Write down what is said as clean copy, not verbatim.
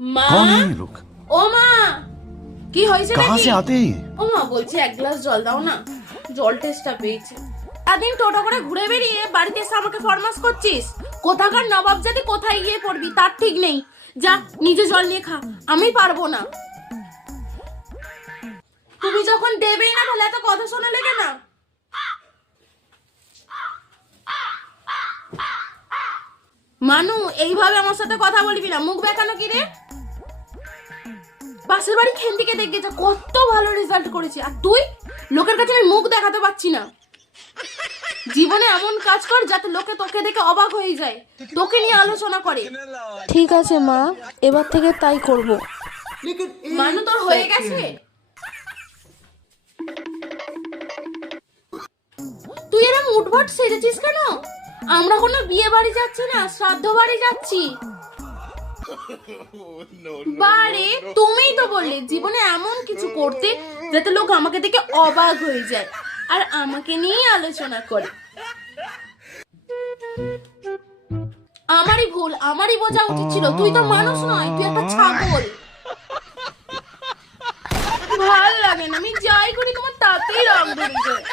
মা, कौन है ये लोग? ও মা, কি হয়েছে कहाँ নাকি? से आते हैं ये? ও মা, বলছি এক গ্লাস জল দাও না, জল টেস্টটা পেয়েছি। এতদিন টোটো করে ঘুরে বেরিয়ে বাড়িতে এসে আমাকে ফরমাস করছিস। কোথাকার নবাব জাতি কোথায় গিয়ে পড়বি তার ঠিক নেই। যা নিজে জল নিয়ে খা, আমি পারবো না। তুমি যখন দেবেই না তাহলে এত কথা শোনা লেগে না। মানু, এইভাবে আমার সাথে কথা বলবি না। মুখ বেঁকানো কি রে? পাশের বাড়ি খেন্দিকে দেখে যা কত ভালো রেজাল্ট করেছি, আর তুই? লোকের কাছে আমি মুখ দেখাতে পারছি না। জীবনে এমন কাজ কর যাতে লোকে তোকে দেখে অবাক হয়ে যায়, তোকে নিয়ে আলোচনা করে। ঠিক আছে মা, এবার থেকে তাই করব। মানু, তোর হয়ে গেছে? তুই এরকম উঠভাট সেজেছিস কেন? আমরা কোনো বিয়ে বাড়ি যাচ্ছি না, শ্রাদ্ধ বাড়ি যাচ্ছি। বারে, তুমিই তো বললে জীবনে এমন কিছু করতে যাতে লোক আমাকে দেখে অবাক হয়ে যায় আর আমাকে নিয়ে আলোচনা করে। আমারই ভুল, আমারই বোঝা উচিত ছিল। তুই তো মানুষ নয়, তুই একটা ছাগল। ভাল লাগে না, আমি যাই করি তোমার তাতেই রাগ ধরে যায়।